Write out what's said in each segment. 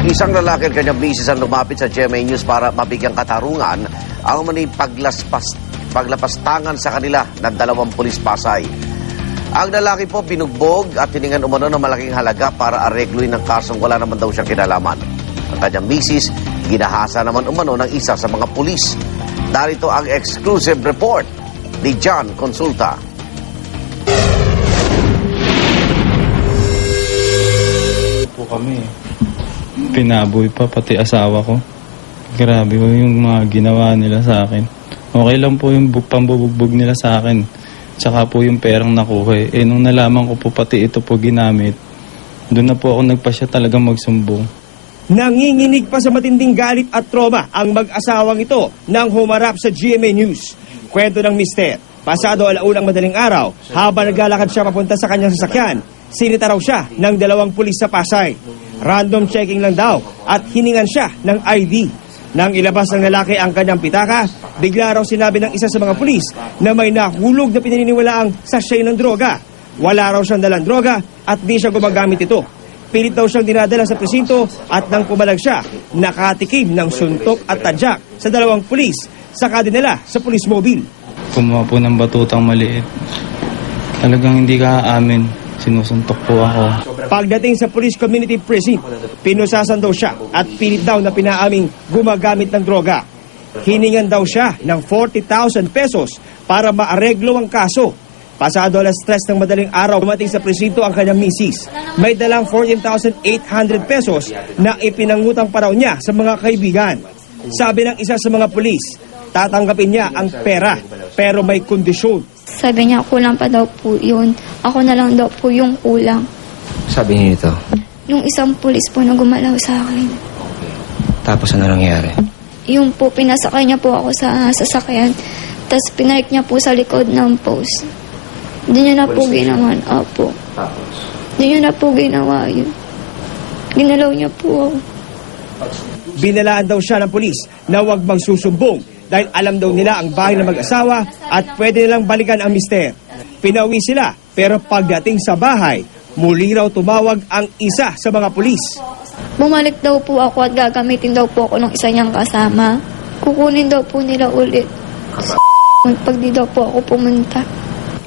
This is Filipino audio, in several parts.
Isang lalaki at kanyang misis ang lumapit sa GMA News para mabigyang katarungan ang umano'y paglapastangan sa kanila ng 2 pulis Pasay. Ang lalaki po binugbog at hiningan umano ng malaking halaga para aregluin ng kasong wala naman daw siyang kinalaman. Ang kanyang misis, ginahasa naman umano ng isa sa mga pulis. Narito ang exclusive report ni John Consulta. Po kami. Pinaboy pa pati asawa ko. Grabe po yung mga ginawa nila sa akin. Okay lang po yung pambubugbog nila sa akin. Tsaka po yung perang nakuha. Nung nalaman ko po pati ito po ginamit, doon na po ako nagpasya talagang magsumbong. Nanginginig pa sa matinding galit at trauma ang mag-asawang ito nang humarap sa GMA News. Kwento ng mister, pasado alaulang madaling araw, habang naglalakad siya papunta sa kanyang sasakyan, sinita raw siya ng 2 pulis sa Pasay. Random checking lang daw at hiningan siya ng ID. Nang ilabas ng lalaki ang kanyang pitaka, bigla raw sinabi ng isa sa mga pulis na may nahulog na pinaniniwalaang sachet ng droga. Wala raw siyang dalang droga at di siya gumagamit ito. Pilit daw siyang dinadala sa presinto at nang pumalag siya, nakatikim ng suntok at tadyak sa 2 pulis, saka dinala sa police mobile. Kumuha po ng batutang maliit. Talagang hindi ka aamin. Sinusuntok po ako. Pagdating sa Police Community Precinct, pinusasan daw siya at pilit daw na pinaaming gumagamit ng droga. Hiningan daw siya ng 40,000 pesos para maareglo ang kaso. Pasado alas 3 ng madaling araw, dumating sa presinto ang kanyang misis. May dalang 14,800 pesos na ipinangutang pa raw niya sa mga kaibigan. Sabi ng isa sa mga pulis, tatanggapin niya ang pera pero may kondisyon. Sabi niya, kulang pa daw po yun. Ako na lang daw po yung kulang. Sabi niyo ito? Yung isang pulis po na gumalaw sa akin. Tapos ano nangyari? Yung po, pinasakay niya po ako sa sasakyan. Tapos pinark niya po sa likod ng post. Hindi niya na po ginawa. Opo. Hindi niya na po ginawa yun. Ginalaw niya po ako. Binalaan daw siya ng pulis na huwag magsusumbong dahil alam daw nila ang bahay ng mag-asawa at pwede nilang balikan ang mister. Pinauwi sila pero pagdating sa bahay, muli raw tumawag ang isa sa mga pulis. Bumalik daw po ako at gagamitin daw po ako ng isa niyang kasama. Kukunin daw po nila ulit. Pag di daw po ako pumunta.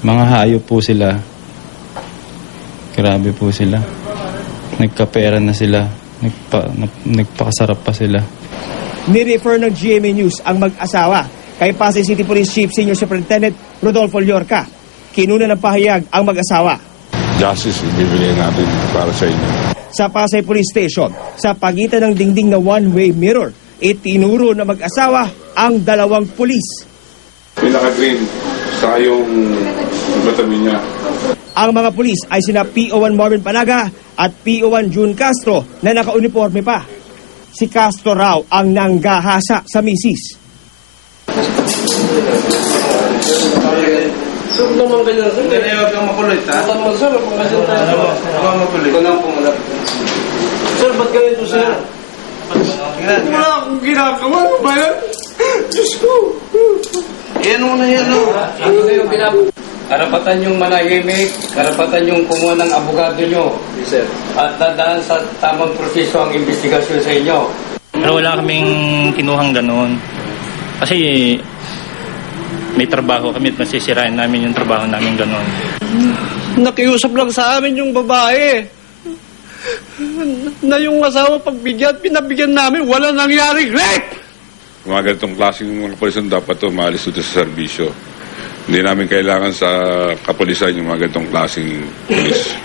Mga hayop po sila. Grabe po sila. Nagkapera na sila. Nagpakasarap pa sila. Ni-refer ng GMA News ang mag-asawa kay Pasay City Police Chief Senior Superintendent Rodolfo Llorca. Kinuna ng pahayag ang mag-asawa. Justice ibibigay natin para sa inyo. Sa Pasay Police Station, sa pagitan ng dingding na one-way mirror, itinuro na mag-asawa ang 2 pulis. May naka-green sa yung batamin niya. Ang mga pulis ay sina PO1 Marvin Panaga at PO1 June Castro na naka-uniforme pa. Si Castro raw ang nanggahasa sa misis. Sir, naman ganyan. Huwag kang makulit, ha? Sir, huwag kang makulit. Ikaw lang pumulat. Sir, ba't ganito, sir? Wala akong ginagawa. Ano ba yan? Diyos ko. Yan mo na yan, no? Karapatan yung manahimik, karapatan yung kumuha ng abogado nyo. Yes, sir. At dadaan sa tamang proseso ang investigasyon sa inyo. Pero wala kaming kinuhang ganoon. Kasi may trabaho kami at masisirain namin yung trabaho namin ganoon. Nakiusap lang sa amin yung babae. Na yung asawa pagbigyan, pinabigyan namin, wala nangyaring rape! Mga ganitong klaseng mga kapulisan dapat to maalis dito sa serbisyo. Hindi namin kailangan sa kapulisan yung mga ganitong klaseng pulis.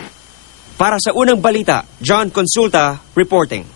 Para sa unang balita, John Consulta reporting.